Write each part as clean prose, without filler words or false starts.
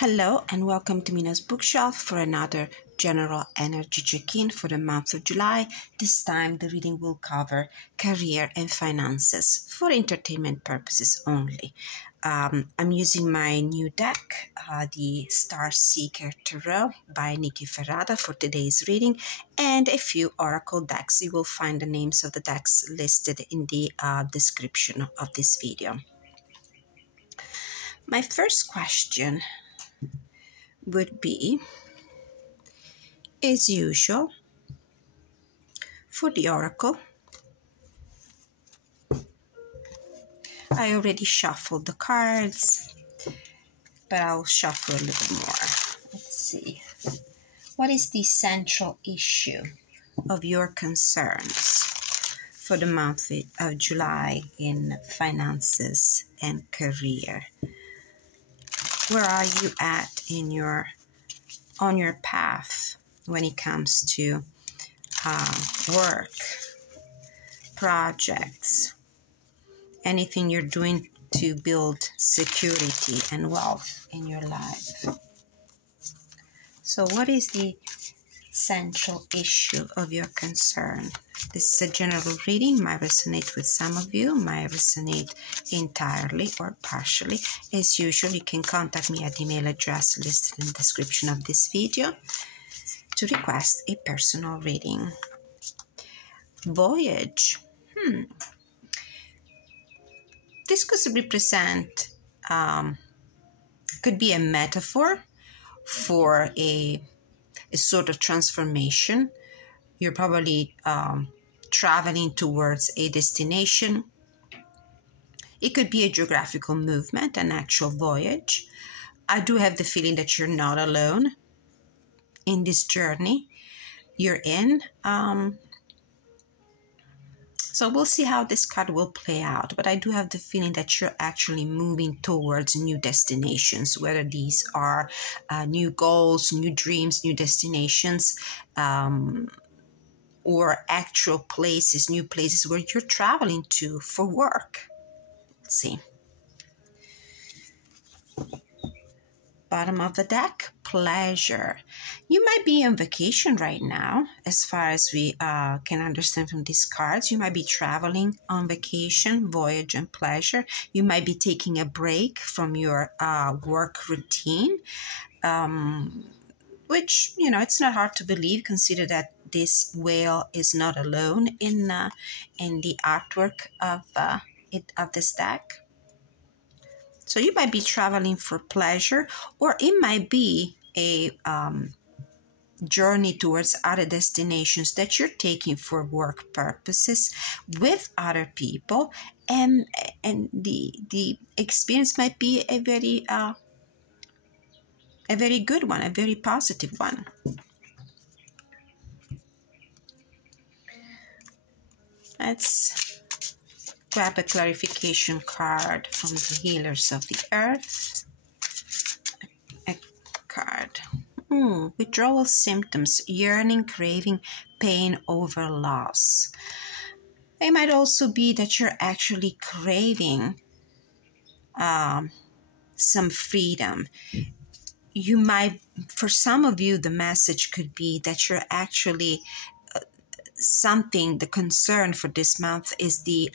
Hello and welcome to Mina's bookshelf for another general energy check-in for the month of July. This time the reading will cover career and finances for entertainment purposes only. I'm using my new deck, the Star Seeker Tarot by Nikki Ferrada for today's reading, and a few oracle decks. You will find the names of the decks listed in the description of this video. My first question would be, as usual, for the oracle, I already shuffled the cards, but I'll shuffle a little more. Let's see. What is the central issue of your concerns for the month of July in finances and career? Where are you at on your path when it comes to work, projects, anything you're doing to build security and wealth in your life? So what is the central issue of your concern? This is a general reading, might resonate with some of you, might resonate entirely or partially. As usual, you can contact me at the email address listed in the description of this video to request a personal reading. Voyage. This could represent, could be a metaphor for a sort of transformation. You're probably traveling towards a destination. It could be a geographical movement, an actual voyage. I do have the feeling that you're not alone in this journey you're in. So we'll see how this card will play out, but I do have the feeling that you're actually moving towards new destinations, whether these are new goals, new dreams, new destinations, or actual places, new places where you're traveling to for work. Let's see. Bottom of the deck, pleasure. You might be on vacation right now, as far as we can understand from these cards. You might be traveling on vacation, voyage and pleasure. You might be taking a break from your work routine, which, you know, it's not hard to believe. Consider that this whale is not alone in the artwork of this deck. So you might be traveling for pleasure, or it might be a journey towards other destinations that you're taking for work purposes with other people, and the experience might be a very good one, a very positive one. Let's grab a clarification card from the Healers of the Earth. A card. Withdrawal symptoms, yearning, craving, pain over loss. It might also be that you're actually craving some freedom. You might, for some of you, the message could be that you're actually the concern for this month is the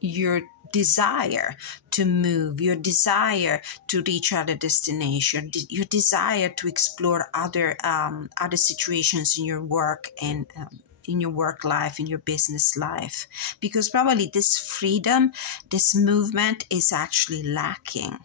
your desire to move, your desire to reach other destination, your desire to explore other situations in your work and in your work life, in your business life, because probably this freedom, this movement is actually lacking.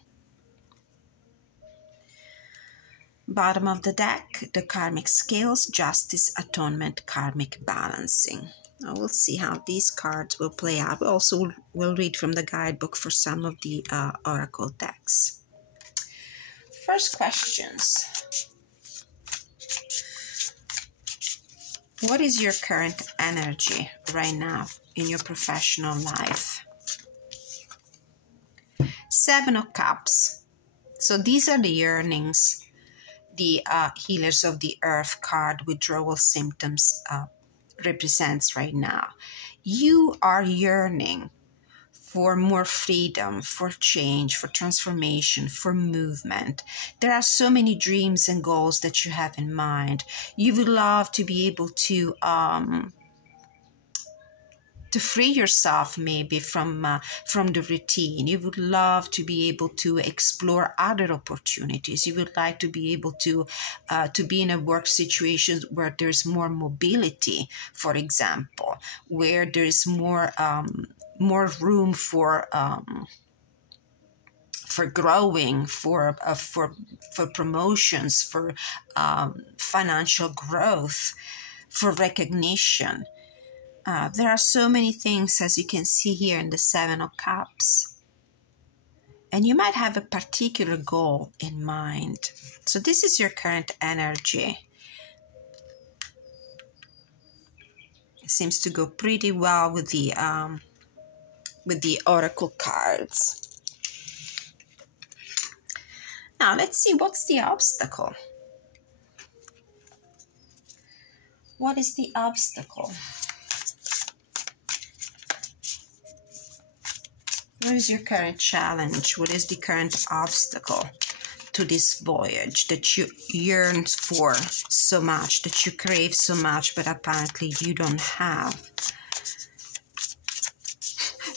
Bottom of the deck, the karmic scales, justice, atonement, karmic balancing. Now we'll see how these cards will play out. We also will read from the guidebook for some of the oracle decks. First questions. What is your current energy right now in your professional life? Seven of Cups. So these are the yearnings. The Healers of the Earth card, withdrawal symptoms, represents right now. You are yearning for more freedom, for change, for transformation, for movement. There are so many dreams and goals that you have in mind. You would love to be able to free yourself maybe from the routine. You would love to be able to explore other opportunities. You would like to be able to be in a work situation where there's more mobility, for example, where there's more room for growing, for promotions, for financial growth, for recognition. There are so many things, as you can see here in the Seven of Cups. And you might have a particular goal in mind. So this is your current energy. It seems to go pretty well with the oracle cards. Now let's see, what's the obstacle? What is the obstacle? What is your current challenge? What is the current obstacle to this voyage that you yearn for so much, that you crave so much, but apparently you don't have?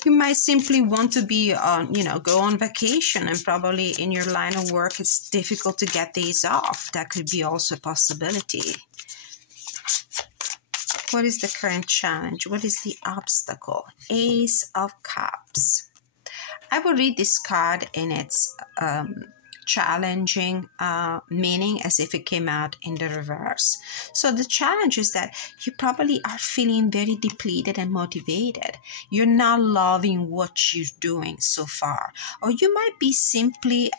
You might simply want to be go on vacation, and probably in your line of work it's difficult to get days off. That could be also a possibility. What is the current challenge? What is the obstacle? Ace of Cups. I will read this card in its challenging meaning as if it came out in the reverse. So the challenge is that you probably are feeling very depleted and motivated. You're not loving what you're doing so far, or you might be simply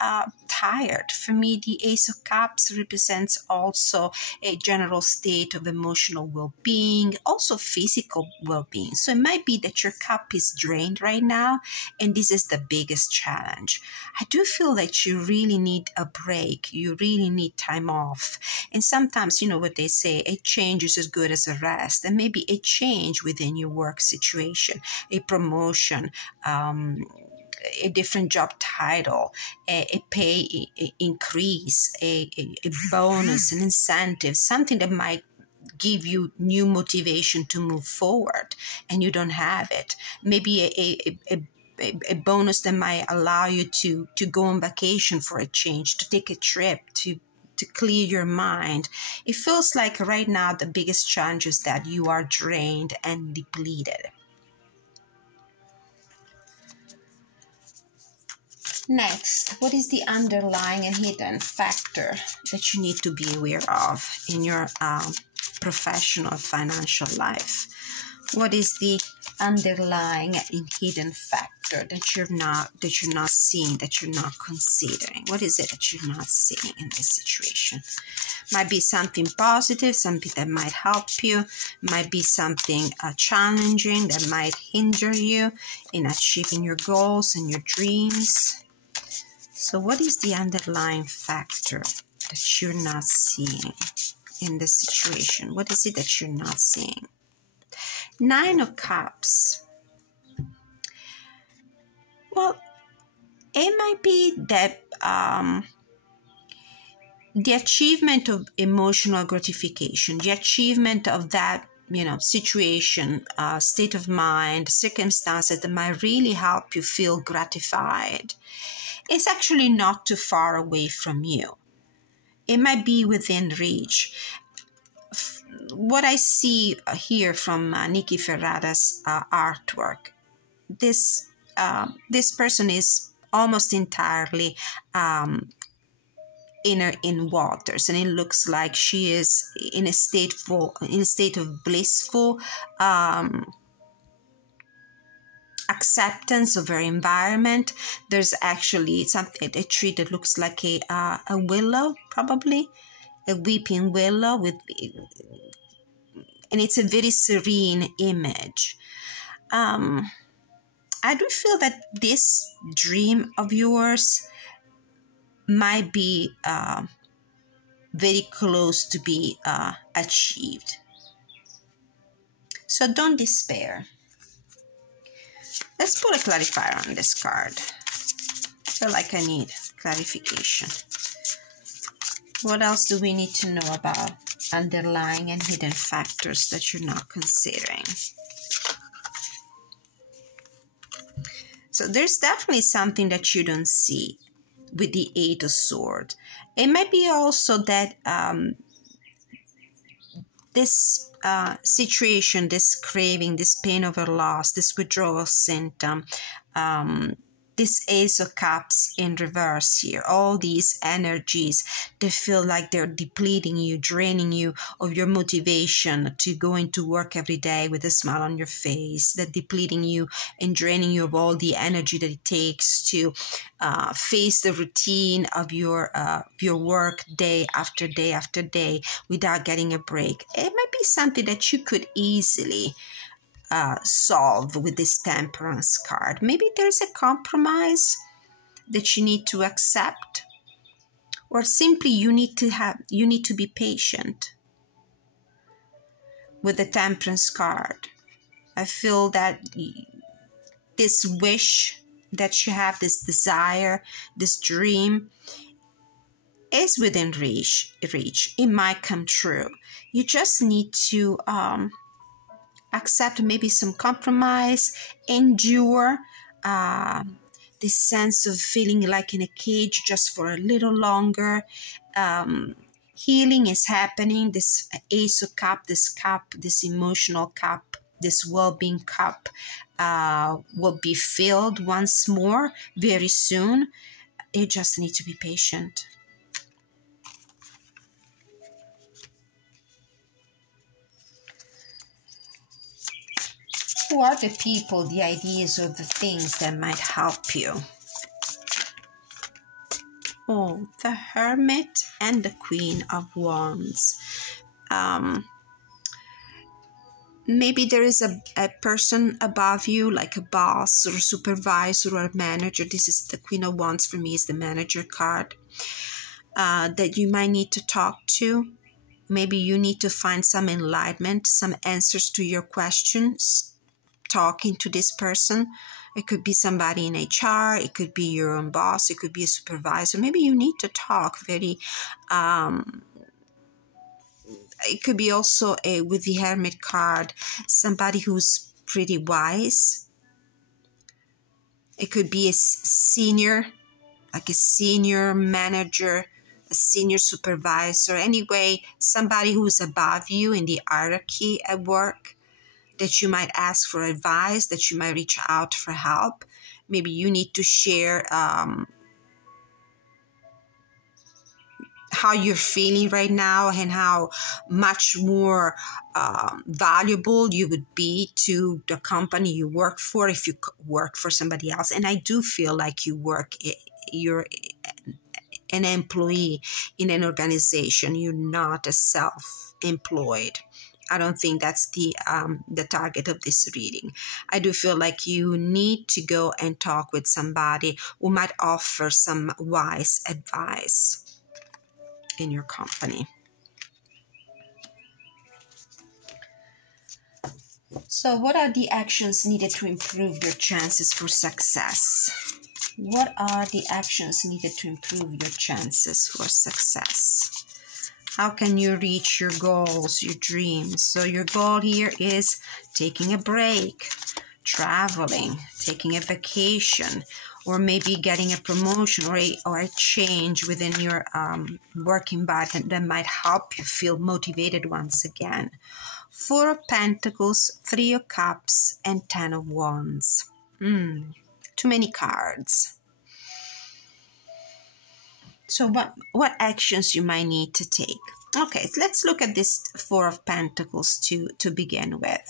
tired. For me, the Ace of Cups represents also a general state of emotional well-being, also physical well-being. So it might be that your cup is drained right now, and this is the biggest challenge. I do feel that you really need a break. You really need time off. And sometimes, you know what they say, a change is as good as a rest. And maybe a change within your work situation, a promotion, a different job title, a pay increase, a bonus, an incentive, something that might give you new motivation to move forward, and you don't have it. Maybe a bonus that might allow you to go on vacation for a change, to take a trip, to clear your mind. It feels like right now the biggest challenge is that you are drained and depleted. Next, what is the underlying and hidden factor that you need to be aware of in your professional financial life? What is the underlying and hidden factor that you're not seeing, that you're not considering? What is it that you're not seeing in this situation? Might be something positive, something that might help you. Might be something challenging that might hinder you in achieving your goals and your dreams. So what is the underlying factor that you're not seeing in this situation? What is it that you're not seeing? Nine of Cups. Well, it might be that the achievement of emotional gratification, the achievement of that, situation, state of mind, circumstances that might really help you feel gratified, is actually not too far away from you. It might be within reach. What I see here from Nikki Ferrara's artwork, this person is almost entirely in waters, and it looks like she is in a state of blissful acceptance of her environment. There's actually a tree that looks like a willow, probably a weeping willow, and it's a very serene image. I do feel that this dream of yours might be very close to be achieved. So don't despair. Let's put a clarifier on this card. I feel like I need clarification. What else do we need to know about underlying and hidden factors that you're not considering? So there's definitely something that you don't see with the Eight of Swords. It might be also that this situation, this craving, this pain over loss, this withdrawal symptom, this Ace of Cups in reverse here, all these energies, they feel like they're depleting you, draining you of your motivation to go into work every day with a smile on your face. They're depleting you and draining you of all the energy that it takes to face the routine of your work day after day after day without getting a break. It might be something that you could easily solve with this Temperance card. Maybe there's a compromise that you need to accept, or simply you need to be patient. With the Temperance card, I feel that this wish that you have, this desire, this dream, is within reach. It might come true. You just need to accept maybe some compromise, endure this sense of feeling like in a cage just for a little longer. Healing is happening. This Ace of Cup, this emotional cup, this well-being cup will be filled once more very soon. You just need to be patient. Who are the people, the ideas, or the things that might help you? Oh, the Hermit and the Queen of Wands. Maybe there is a person above you, like a boss or a supervisor or a manager. This is the Queen of Wands for me, is the manager card, that you might need to talk to. Maybe you need to find some enlightenment, some answers to your questions, talking to this person. It could be somebody in HR, it could be your own boss, it could be a supervisor. Maybe you need to talk very it could be also with the Hermit card, somebody who's pretty wise. It could be a senior, like a senior manager, a senior supervisor. Anyway, somebody who's above you in the hierarchy at work, that you might ask for advice, that you might reach out for help. Maybe you need to share how you're feeling right now and how much more valuable you would be to the company you work for if you work for somebody else. And I do feel like you're an employee in an organization. You're not a self-employed. I don't think that's the target of this reading. I do feel like you need to go and talk with somebody who might offer some wise advice in your company. So what are the actions needed to improve your chances for success? What are the actions needed to improve your chances for success? How can you reach your goals, your dreams? So your goal here is taking a break, traveling, taking a vacation, or maybe getting a promotion or a change within your work environment that might help you feel motivated once again. Four of Pentacles, Three of Cups, and Ten of Wands. Too many cards. So what actions you might need to take? Okay, let's look at this Four of Pentacles to begin with.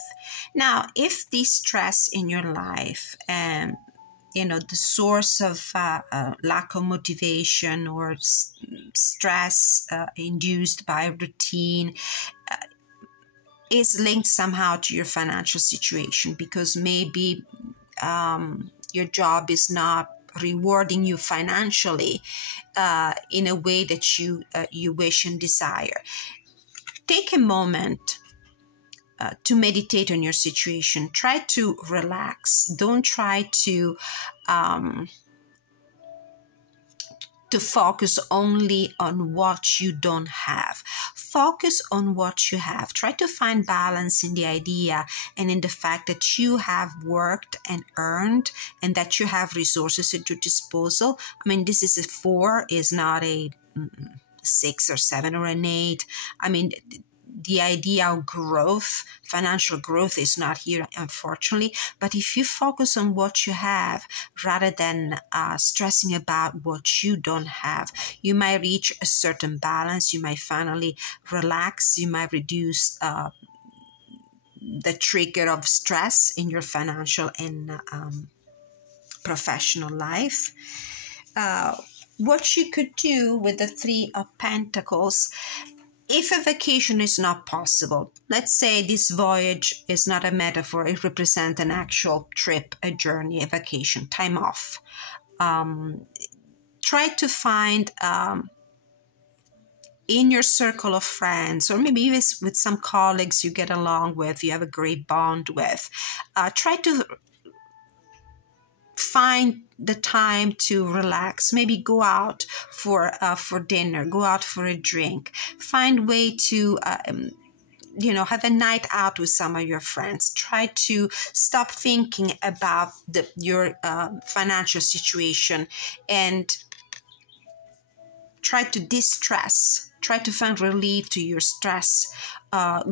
Now, if the stress in your life, the source of lack of motivation or stress induced by routine is linked somehow to your financial situation, because maybe your job is not rewarding you financially in a way that you wish and desire. Take a moment to meditate on your situation. Try to relax. Don't try to focus only on what you don't have. Focus on what you have. Try to find balance in the idea and in the fact that you have worked and earned and that you have resources at your disposal. I mean, this is a 4, is not a 6 or 7 or an 8. I mean, the idea of growth, financial growth, is not here, unfortunately. But if you focus on what you have rather than stressing about what you don't have, you might reach a certain balance. You might finally relax. You might reduce the trigger of stress in your financial and professional life. What you could do with the 3 of Pentacles, if a vacation is not possible, let's say this voyage is not a metaphor, it represents an actual trip, a journey, a vacation, time off. Try to find in your circle of friends, or maybe even with some colleagues you get along with, you have a great bond with, try to find the time to relax. Maybe go out for dinner, go out for a drink, find way to have a night out with some of your friends. Try to stop thinking about your financial situation and try to distress. Try to find relief to your stress,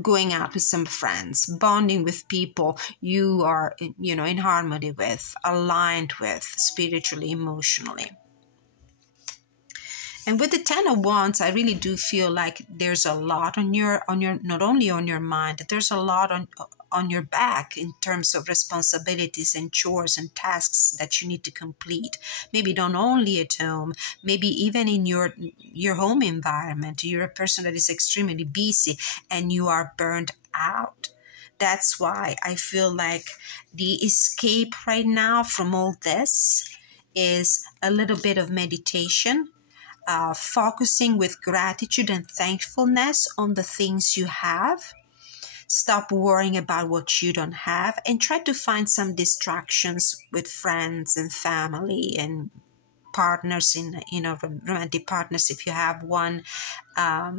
going out with some friends, bonding with people you are, in harmony with, aligned with, spiritually, emotionally. And with the 10 of Wands, I really do feel like there's a lot on your not only on your mind, there's a lot on your back in terms of responsibilities and chores and tasks that you need to complete. Maybe not only at home, maybe even in your home environment. You're a person that is extremely busy and you are burned out. That's why I feel like the escape right now from all this is a little bit of meditation. Focusing with gratitude and thankfulness on the things you have. Stop worrying about what you don't have and try to find some distractions with friends and family and partners romantic partners if you have one. I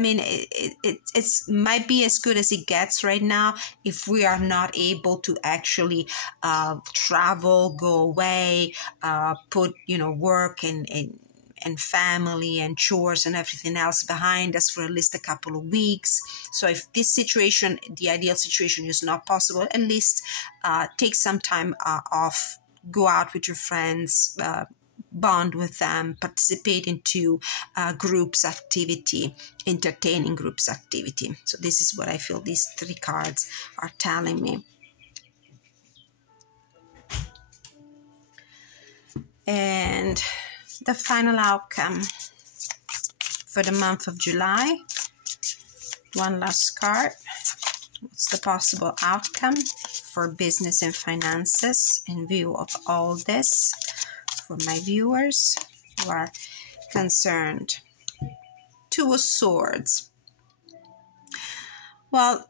mean, it's might be as good as it gets right now if we are not able to actually travel, go away, put work and family and chores and everything else behind us for at least a couple of weeks. So if this situation, the ideal situation, is not possible, at least take some time off, go out with your friends, bond with them, participate into groups activity, entertaining groups activity. So this is what I feel these 3 cards are telling me. And the final outcome for the month of July. One last card. What's the possible outcome for business and finances in view of all this for my viewers who are concerned? 2 of Swords. Well,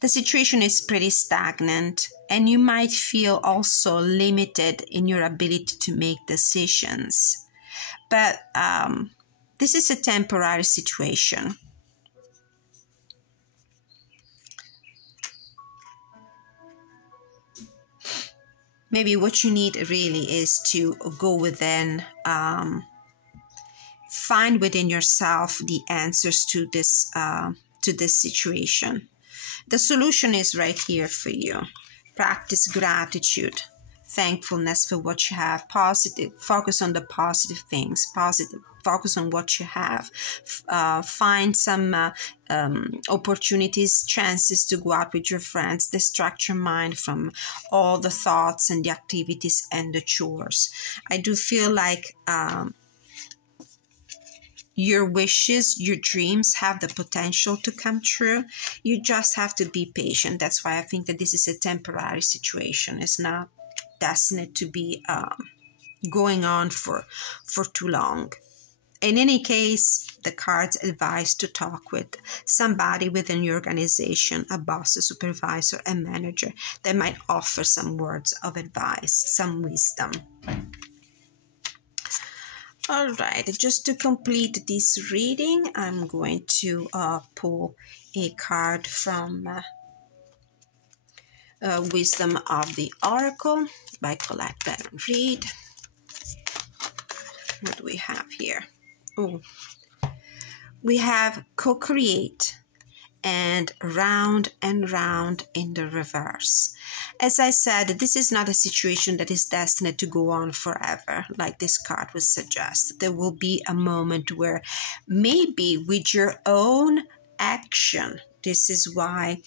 the situation is pretty stagnant and you might feel also limited in your ability to make decisions. But this is a temporary situation. Maybe what you need really is to go within, find within yourself the answers to this situation. The solution is right here for you. Practice gratitude, thankfulness for what you have, positive, focus on the positive things, positive, focus on what you have. Find some opportunities, chances to go out with your friends, distract your mind from all the thoughts and the activities and the chores. I do feel like your wishes, your dreams have the potential to come true. You just have to be patient. That's why I think that this is a temporary situation. It's not destined to be going on for too long. In any case, the cards advise to talk with somebody within your organization, a boss, a supervisor, a manager, that might offer some words of advice, some wisdom. All right, just to complete this reading, I'm going to pull a card from Wisdom of the Oracle by Colette Baron Reed. What do we have here? Oh, we have co-create and round in the reverse. As I said, this is not a situation that is destined to go on forever, like this card would suggest. There will be a moment where maybe with your own action, this is why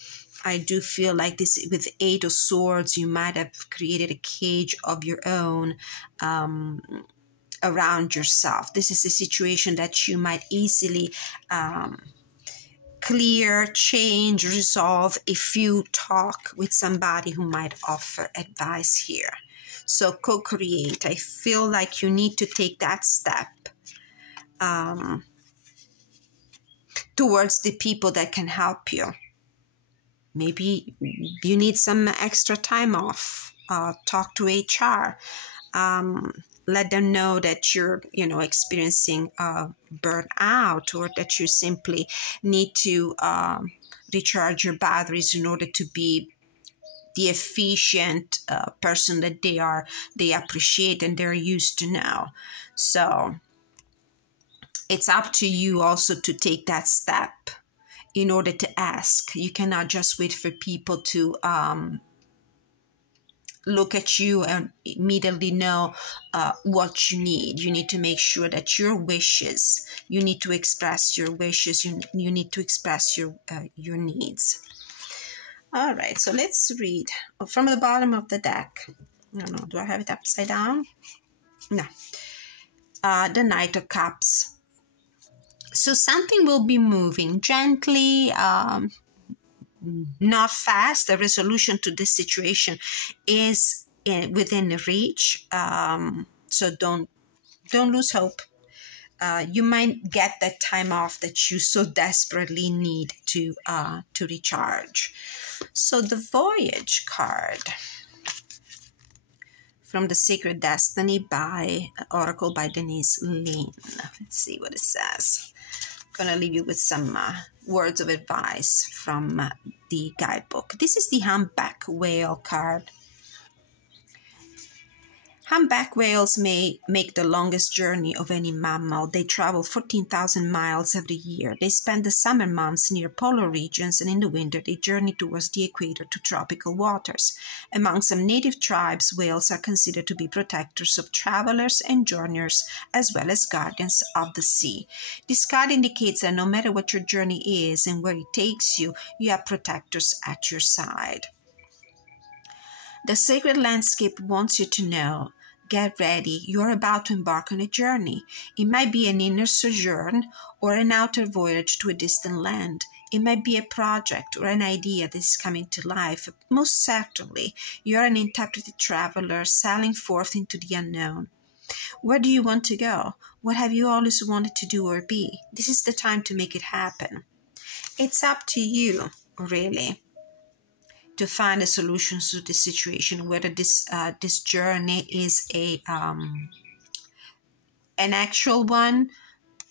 I do feel like this with Eight of Swords, you might have created a cage of your own around yourself. This is a situation that you might easily clear, change, resolve if you talk with somebody who might offer advice here. So co-create. I feel like you need to take that step towards the people that can help you. Maybe you need some extra time off. Talk to HR. Let them know that you're, experiencing burnout, or that you simply need to recharge your batteries in order to be the efficient person that they appreciate and they're used to now. So it's up to you also to take that step in order to ask. You cannot just wait for people to look at you and immediately know what you need. You need to make sure that your wishes, you need to express your wishes, you need to express your needs. All right, so let's read from the bottom of the deck. No, do I have it upside down? No. The Knight of Cups. So something will be moving gently, not fast. A resolution to this situation is within reach. So don't lose hope. You might get that time off that you so desperately need to recharge. So the Voyage card from the Sacred Destiny by Oracle by Denise Lin. Let's see what it says. I'm going to leave you with some words of advice from the guidebook. This is the Humpback Whale card. Humpback whales may make the longest journey of any mammal. They travel 14,000 miles every year. They spend the summer months near polar regions, and in the winter they journey towards the equator to tropical waters. Among some native tribes, whales are considered to be protectors of travelers and journeyers, as well as guardians of the sea. This card indicates that no matter what your journey is and where it takes you, you have protectors at your side. The sacred landscape wants you to know, get ready, you're about to embark on a journey. It might be an inner sojourn or an outer voyage to a distant land. It might be a project or an idea that is coming to life. Most certainly, you're an interpreted traveler sailing forth into the unknown. Where do you want to go? What have you always wanted to do or be? This is the time to make it happen. It's up to you, really, to find a solution to this situation, whether this journey is an actual one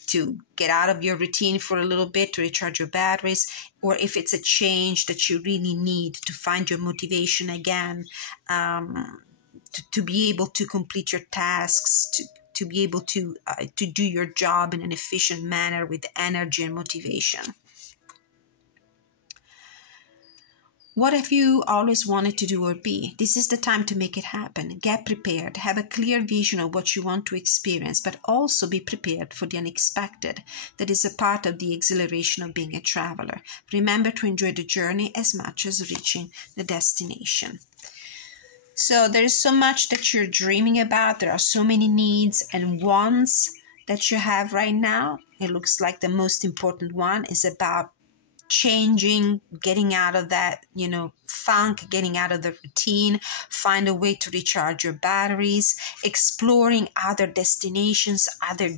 to get out of your routine for a little bit to recharge your batteries, or if it's a change that you really need to find your motivation again, to be able to complete your tasks, to be able to do your job in an efficient manner with energy and motivation. What have you always wanted to do or be? This is the time to make it happen. Get prepared. Have a clear vision of what you want to experience, but also be prepared for the unexpected. That is a part of the exhilaration of being a traveler. Remember to enjoy the journey as much as reaching the destination. So there is so much that you're dreaming about. There are so many needs and wants that you have right now. It looks like the most important one is about changing, getting out of that, funk, getting out of the routine, find a way to recharge your batteries, exploring other destinations, other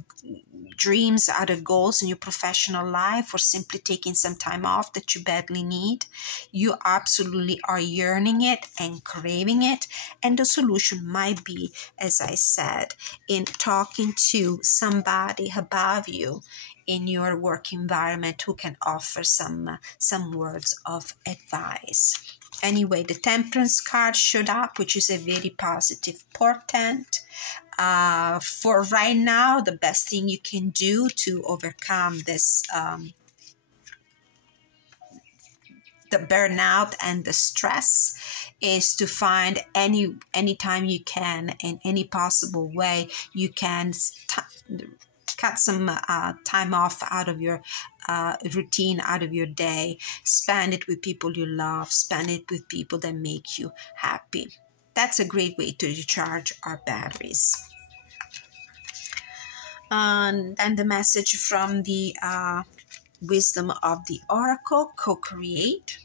dreams, other goals in your professional life, or simply taking some time off that you badly need. You absolutely are yearning it and craving it. And the solution might be, as I said, in talking to somebody above you in your work environment who can offer some words of advice. Anyway, the Temperance card showed up, which is a very positive portent. For right now, the best thing you can do to overcome this, the burnout and the stress, is to find any time you can, in any possible way you can, cut some time off out of your routine, out of your day. Spend it with people you love. Spend it with people that make you happy. That's a great way to recharge our batteries. And the message from the Wisdom of the Oracle, Co-Create,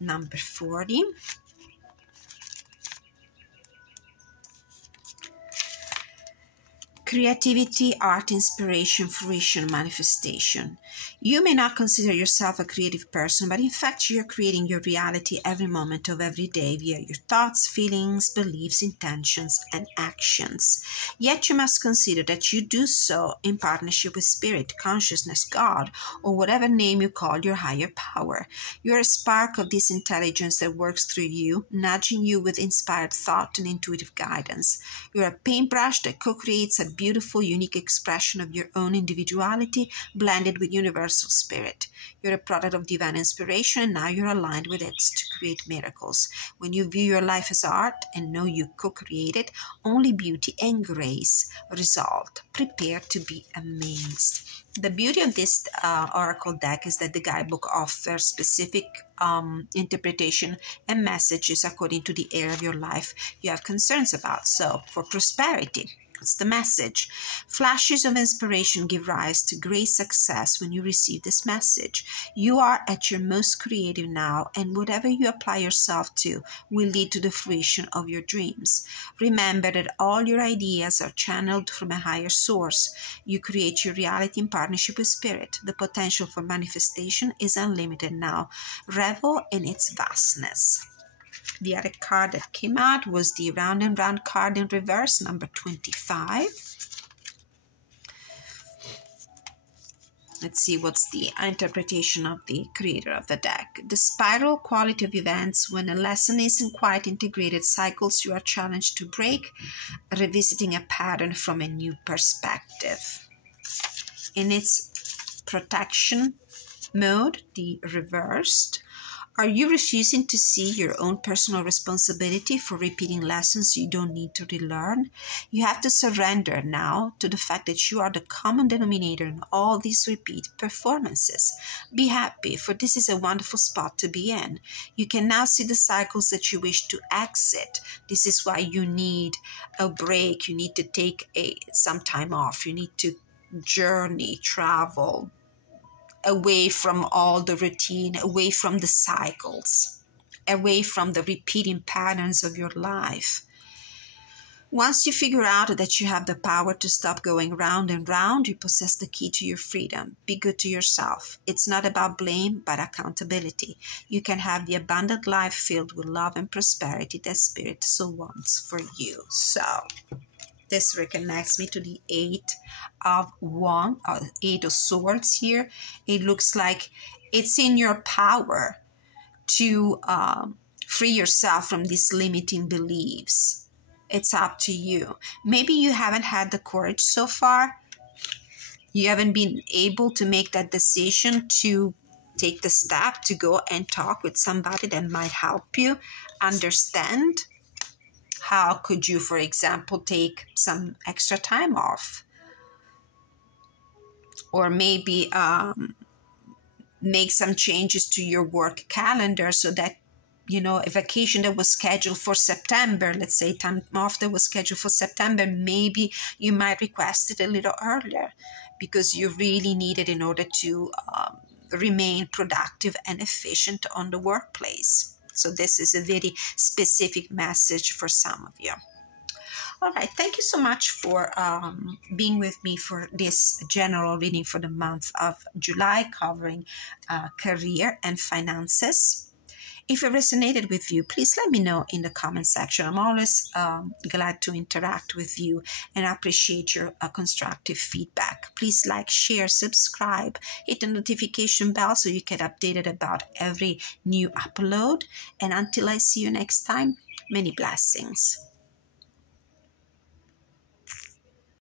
number 40. Creativity, art, inspiration, fruition, manifestation. You may not consider yourself a creative person, but in fact you are creating your reality every moment of every day via your thoughts, feelings, beliefs, intentions, and actions. Yet you must consider that you do so in partnership with spirit, consciousness, God, or whatever name you call your higher power. You are a spark of this intelligence that works through you, nudging you with inspired thought and intuitive guidance. You are a paintbrush that co-creates a beautiful, unique expression of your own individuality blended with universal spirit. You're a product of divine inspiration, and now you're aligned with it to create miracles. When you view your life as art and know you co-created, only beauty and grace result. Prepare to be amazed. The beauty of this oracle deck is that the guidebook offers specific interpretation and messages according to the area of your life you have concerns about. So, for prosperity, it's the message. Flashes of inspiration give rise to great success when you receive this message. You are at your most creative now, and whatever you apply yourself to will lead to the fruition of your dreams. Remember that all your ideas are channeled from a higher source. You create your reality in partnership with spirit. The potential for manifestation is unlimited now. Revel in its vastness. The other card that came out was the Round and Round card in reverse, number 25. Let's see what's the interpretation of the creator of the deck. The spiral quality of events, when a lesson isn't quite integrated, cycles you are challenged to break, revisiting a pattern from a new perspective. In its protection mode, the reversed, are you refusing to see your own personal responsibility for repeating lessons you don't need to relearn? You have to surrender now to the fact that you are the common denominator in all these repeat performances. Be happy, for this is a wonderful spot to be in. You can now see the cycles that you wish to exit. This is why you need a break. You need to take some time off. You need to journey, travel, away from all the routine, away from the cycles, away from the repeating patterns of your life. Once you figure out that you have the power to stop going round and round, you possess the key to your freedom. Be good to yourself. It's not about blame, but accountability. You can have the abundant life filled with love and prosperity that Spirit so wants for you. So, this reconnects me to the Eight of Swords here. It looks like it's in your power to free yourself from these limiting beliefs. It's up to you. Maybe you haven't had the courage so far. You haven't been able to make that decision to take the step to go and talk with somebody that might help you understand. How could you, for example, take some extra time off? Or maybe make some changes to your work calendar so that, you know, a vacation that was scheduled for September, let's say time off that was scheduled for September, maybe you might request it a little earlier because you really need it in order to remain productive and efficient on the workplace. So this is a very specific message for some of you. All right. Thank you so much for being with me for this general reading for the month of July, covering career and finances. If it resonated with you, please let me know in the comment section. I'm always glad to interact with you, and I appreciate your constructive feedback. Please like, share, subscribe, hit the notification bell so you get updated about every new upload. And until I see you next time, many blessings.